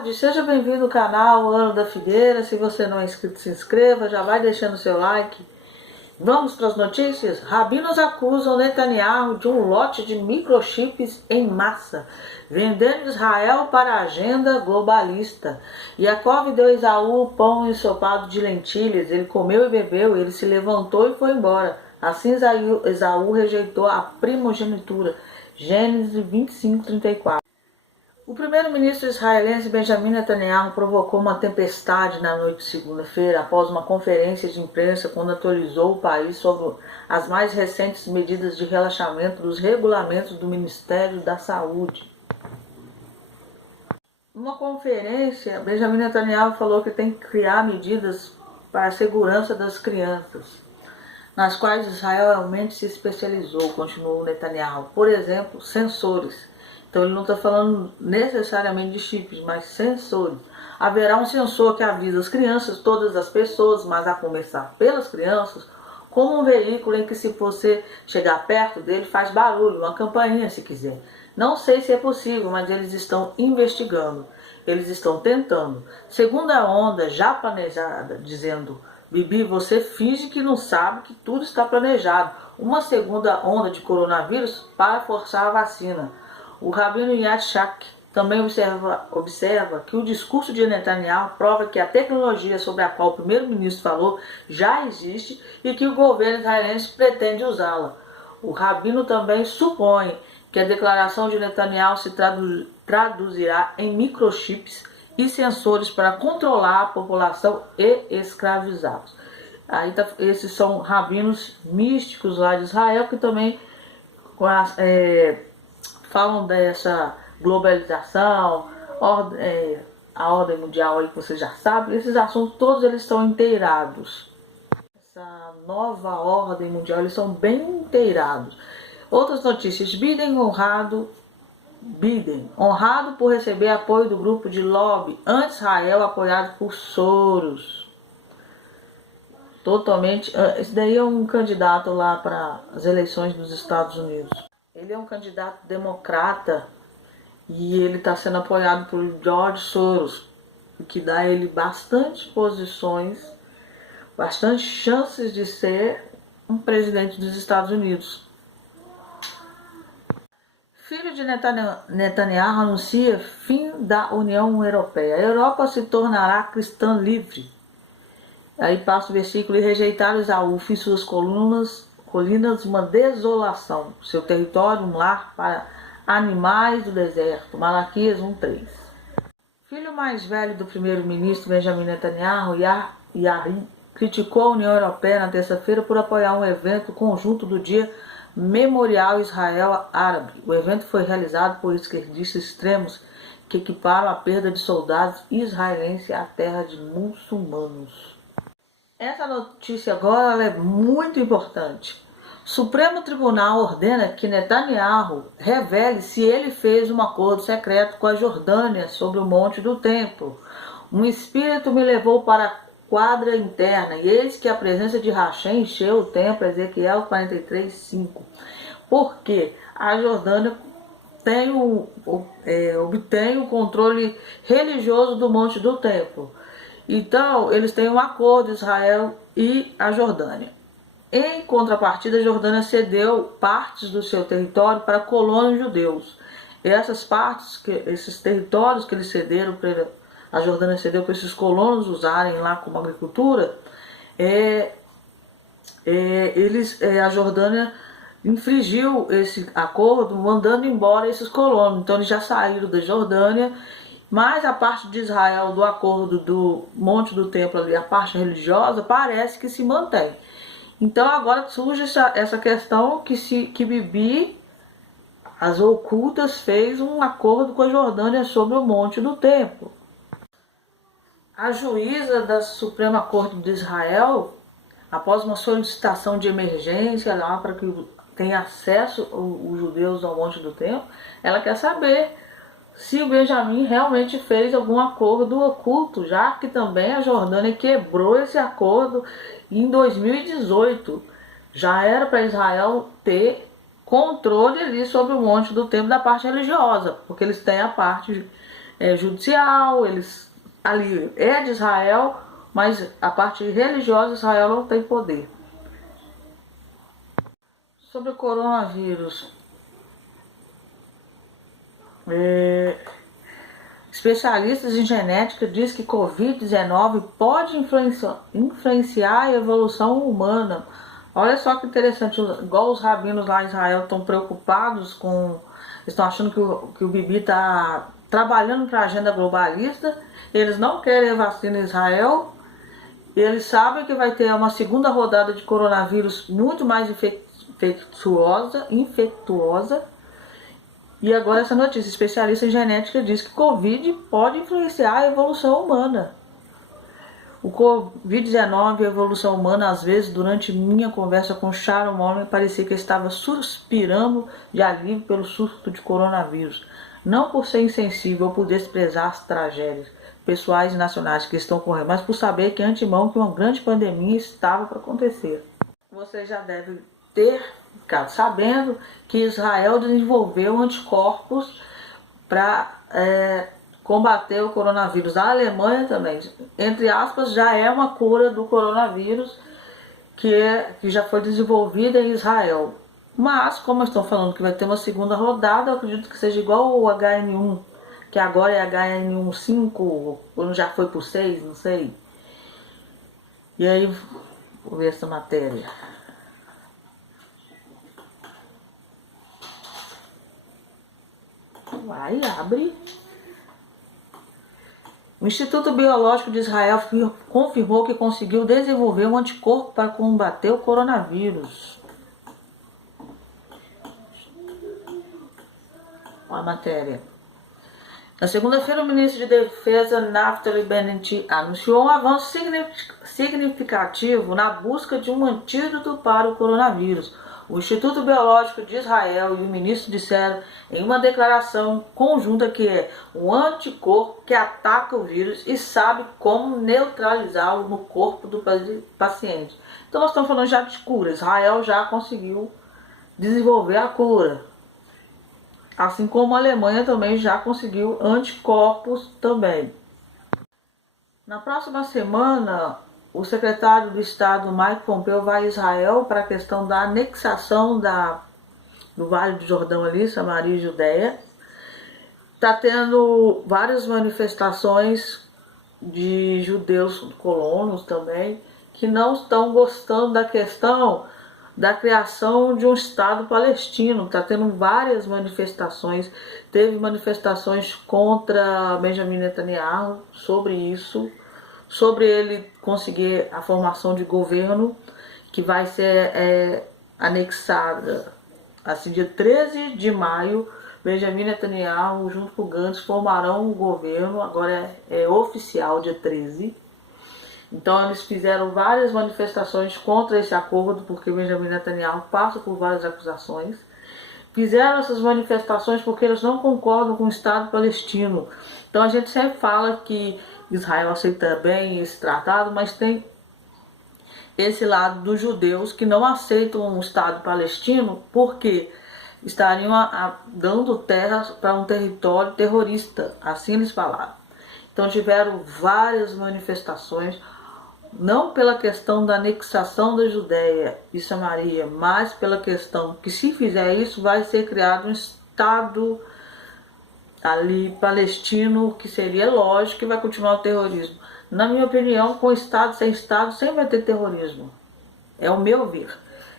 tarde, seja bem-vindo ao canal Ano da Figueira. Se você não é inscrito, se inscreva, já vai deixando seu like. Vamos para as notícias? Rabinos acusam Netanyahu de um lote de microchips em massa, vendendo Israel para a agenda globalista. Yaakov deu a Esaú pão ensopado de lentilhas, ele comeu e bebeu, ele se levantou e foi embora. Assim Esaú rejeitou a primogenitura. Gênesis 25:34. O primeiro-ministro israelense Benjamin Netanyahu provocou uma tempestade na noite de segunda-feira após uma conferência de imprensa quando atualizou o país sobre as mais recentes medidas de relaxamento dos regulamentos do Ministério da Saúde. Numa conferência, Benjamin Netanyahu falou que tem que criar medidas para a segurança das crianças, nas quais Israel realmente se especializou, continuou Netanyahu. Por exemplo, sensores. Então ele não está falando necessariamente de chips, mas sensores. Haverá um sensor que avisa as crianças, todas as pessoas, mas a começar pelas crianças, como um veículo em que se você chegar perto dele faz barulho, uma campainha se quiser. Não sei se é possível, mas eles estão investigando, eles estão tentando. Segunda onda já planejada, dizendo: Bibi, você finge que não sabe que tudo está planejado. Uma segunda onda de coronavírus para forçar a vacina. O rabino Yitzhak também observa que o discurso de Netanyahu prova que a tecnologia sobre a qual o primeiro-ministro falou já existe e que o governo israelense pretende usá-la. O rabino também supõe que a declaração de Netanyahu se traduzirá em microchips e sensores para controlar a população e escravizá-los. Esses são rabinos místicos lá de Israel que também falam dessa globalização, a ordem mundial aí que você já sabe. Esses assuntos todos eles estão inteirados. Essa nova ordem mundial, eles são bem inteirados. Outras notícias: Biden honrado por receber apoio do grupo de lobby anti-Israel apoiado por Soros. Totalmente, esse daí é um candidato lá para as eleições dos Estados Unidos. Ele é um candidato democrata e ele está sendo apoiado por George Soros, o que dá a ele bastante posições, bastante chances de ser um presidente dos Estados Unidos. Filho de Netanyahu anuncia fim da União Europeia. A Europa se tornará cristã livre. Aí passa o versículo: e rejeitaram Esaú em suas colinas uma desolação, seu território um lar para animais do deserto. Malaquias 1:3. Filho mais velho do primeiro-ministro Benjamin Netanyahu, Yair, criticou a União Europeia na terça-feira por apoiar um evento conjunto do Dia Memorial Israel Árabe. O evento foi realizado por esquerdistas extremos que equiparam a perda de soldados israelenses à terra de muçulmanos. Essa notícia agora ela é muito importante. O Supremo Tribunal ordena que Netanyahu revele se ele fez um acordo secreto com a Jordânia sobre o Monte do Templo. Um espírito me levou para a quadra interna, e eis que a presença de Hashem encheu o templo, Ezequiel 43:5. Porque a Jordânia obtém o controle religioso do Monte do Templo. Então, eles têm um acordo, Israel e a Jordânia. Em contrapartida, a Jordânia cedeu partes do seu território para colônios judeus. Essas partes, esses territórios que eles cederam, a Jordânia cedeu para esses colonos usarem lá como agricultura, a Jordânia infringiu esse acordo, mandando embora esses colonos. Então, eles já saíram da Jordânia. Mas a parte de Israel do acordo do Monte do Templo ali, a parte religiosa, parece que se mantém. Então agora surge essa questão que Bibi, as ocultas, fez um acordo com a Jordânia sobre o Monte do Templo. A juíza da Suprema Corte de Israel, após uma solicitação de emergência lá para que tenha acesso os judeus ao Monte do Templo, ela quer saber se o Benjamin realmente fez algum acordo oculto, já que também a Jordânia quebrou esse acordo em 2018. Já era para Israel ter controle ali sobre o Monte do Templo da parte religiosa, porque eles têm a parte judicial, eles ali é de Israel, mas a parte religiosa Israel não tem poder. Sobre o coronavírus, especialistas em genética dizem que Covid-19 pode influenciar a evolução humana. Olha só que interessante, igual os rabinos lá em Israel estão preocupados com... Estão achando que o Bibi está trabalhando para a agenda globalista, eles não querem a vacina em Israel, eles sabem que vai ter uma segunda rodada de coronavírus muito mais infectuosa. E agora essa notícia, especialista em genética diz que Covid pode influenciar a evolução humana. O Covid-19 e a evolução humana, às vezes, durante minha conversa com Sharon Moore, parecia que eu estava suspirando de alívio pelo surto de coronavírus. Não por ser insensível ou por desprezar as tragédias pessoais e nacionais que estão ocorrendo, mas por saber que antemão que uma grande pandemia estava para acontecer. Você já deve ter ficado sabendo que Israel desenvolveu anticorpos para combater o coronavírus. A Alemanha também, entre aspas, já é uma cura do coronavírus que já foi desenvolvida em Israel. Mas, como estão falando que vai ter uma segunda rodada, eu acredito que seja igual o HN1, que agora é HN1.5, ou já foi por 6, não sei. E aí, vou ver essa matéria. Vai, abre. O Instituto Biológico de Israel confirmou que conseguiu desenvolver um anticorpo para combater o coronavírus. Olha a matéria. Na segunda-feira, o ministro de Defesa, Naftali Bennett, anunciou um avanço significativo na busca de um antídoto para o coronavírus. O Instituto Biológico de Israel e o ministro disseram em uma declaração conjunta que é um anticorpo que ataca o vírus e sabe como neutralizá-lo no corpo do paciente. Então nós estamos falando já de cura. Israel já conseguiu desenvolver a cura. Assim como a Alemanha também já conseguiu anticorpos também. Na próxima semana, o secretário de Estado Mike Pompeo vai a Israel para a questão da anexação do Vale do Jordão ali, Samaria e Judéia. Está tendo várias manifestações de judeus colonos também, que não estão gostando da questão da criação de um Estado palestino. Está tendo várias manifestações. Teve manifestações contra Benjamin Netanyahu sobre isso, sobre ele conseguir a formação de governo que vai ser anexada. Assim, dia 13 de maio, Benjamin Netanyahu junto com o Gantz formarão um governo, agora é oficial, dia 13. Então eles fizeram várias manifestações contra esse acordo, porque Benjamin Netanyahu passa por várias acusações. Fizeram essas manifestações porque eles não concordam com o Estado palestino. Então a gente sempre fala que Israel aceita bem esse tratado, mas tem esse lado dos judeus que não aceitam um Estado palestino porque estariam dando terra para um território terrorista, assim eles falaram. Então tiveram várias manifestações, não pela questão da anexação da Judéia e Samaria, mas pela questão que se fizer isso vai ser criado um Estado ali palestino, que seria lógico que vai continuar o terrorismo. Na minha opinião, com Estado sem Estado sempre vai ter terrorismo. É o meu ver.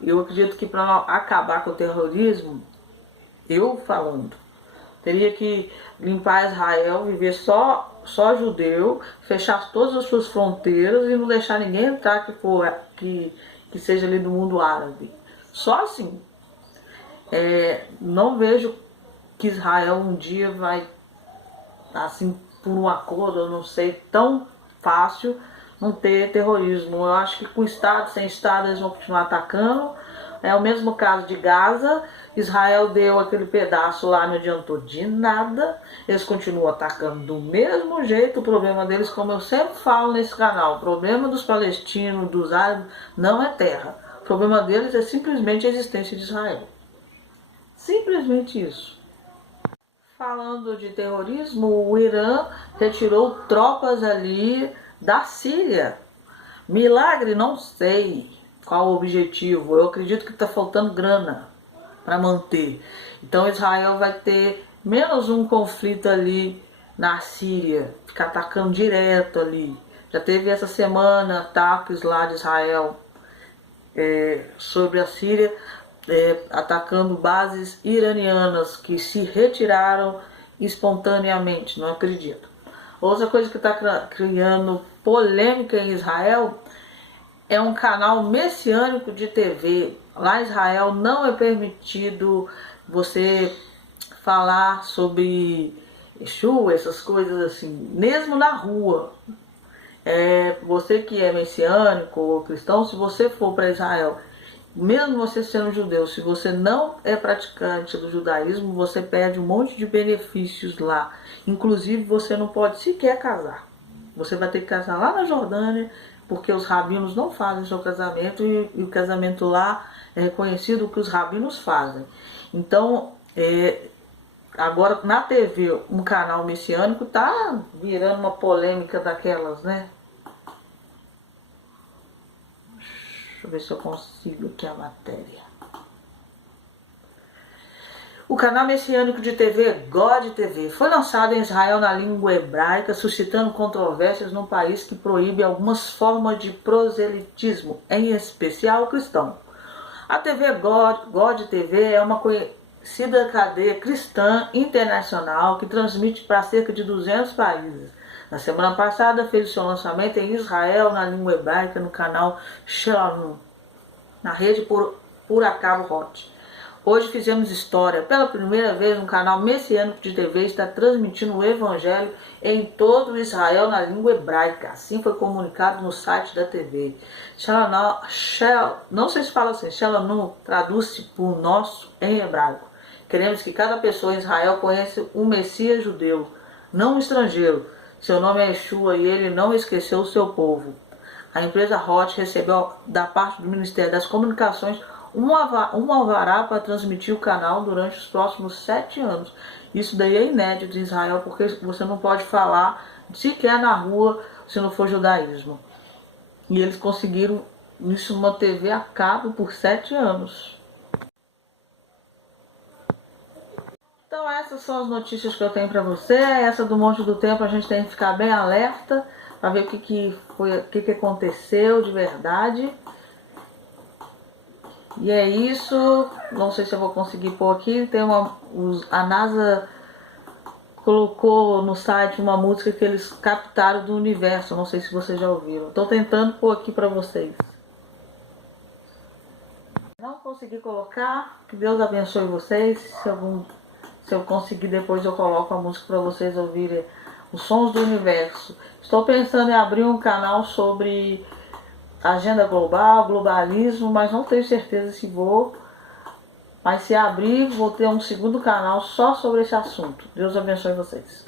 Eu acredito que para acabar com o terrorismo, teria que limpar Israel, viver só judeu, fechar todas as suas fronteiras e não deixar ninguém entrar que seja ali do mundo árabe. Só assim. Não vejo que Israel um dia vai, assim, por um acordo, eu não sei, tão fácil não ter terrorismo. Eu acho que com Estado, sem Estado, eles vão continuar atacando. É o mesmo caso de Gaza. Israel deu aquele pedaço lá, não adiantou de nada. Eles continuam atacando do mesmo jeito. O problema deles, como eu sempre falo nesse canal, o problema dos palestinos, dos árabes, não é terra. O problema deles é simplesmente a existência de Israel. Simplesmente isso. Falando de terrorismo, o Irã retirou tropas ali da Síria. Milagre, não sei qual o objetivo. Eu acredito que está faltando grana para manter. Então Israel vai ter menos um conflito ali na Síria, ficar atacando direto ali. Já teve essa semana ataques lá de Israel sobre a Síria, atacando bases iranianas que se retiraram espontaneamente, não acredito. Outra coisa que está criando polêmica em Israel é um canal messiânico de TV. Lá em Israel não é permitido você falar sobre Yeshua, essas coisas assim, mesmo na rua. Você que é messiânico ou cristão, se você for para Israel, mesmo você sendo judeu, se você não é praticante do judaísmo, você perde um monte de benefícios lá. Inclusive, você não pode sequer casar. Você vai ter que casar lá na Jordânia, porque os rabinos não fazem seu casamento e o casamento lá é reconhecido que os rabinos fazem. Então, agora na TV, um canal messiânico tá virando uma polêmica daquelas, né? Deixa eu ver se eu consigo aqui a matéria. O canal messiânico de TV God TV foi lançado em Israel na língua hebraica, suscitando controvérsias num país que proíbe algumas formas de proselitismo, em especial o cristão. A TV God TV é uma conhecida cadeia cristã internacional que transmite para cerca de 200 países. Na semana passada fez o seu lançamento em Israel na língua hebraica no canal Shalom, na rede por Acabo Hot. Hoje fizemos história. Pela primeira vez, um canal messiânico de TV está transmitindo o Evangelho em todo Israel na língua hebraica. Assim foi comunicado no site da TV. Não sei se fala assim, Shalom traduz-se por nosso em hebraico. Queremos que cada pessoa em Israel conheça o Messias judeu, não um estrangeiro. Seu nome é Yeshua e ele não esqueceu o seu povo. A empresa Hot recebeu da parte do Ministério das Comunicações um alvará para transmitir o canal durante os próximos 7 anos. Isso daí é inédito em Israel, porque você não pode falar sequer na rua se não for judaísmo. E eles conseguiram isso numa TV a cabo por 7 anos. Então essas são as notícias que eu tenho para você. Essa do Monte do Tempo a gente tem que ficar bem alerta para ver o que aconteceu de verdade. E é isso, não sei se eu vou conseguir pôr aqui, a NASA colocou no site uma música que eles captaram do universo, não sei se vocês já ouviram. Estou tentando pôr aqui para vocês. Não consegui colocar, que Deus abençoe vocês, se eu conseguir depois eu coloco a música para vocês ouvirem os sons do universo. Estou pensando em abrir um canal sobre agenda global, globalismo, mas não tenho certeza se vou. Mas se abrir, vou ter um segundo canal só sobre esse assunto. Deus abençoe vocês.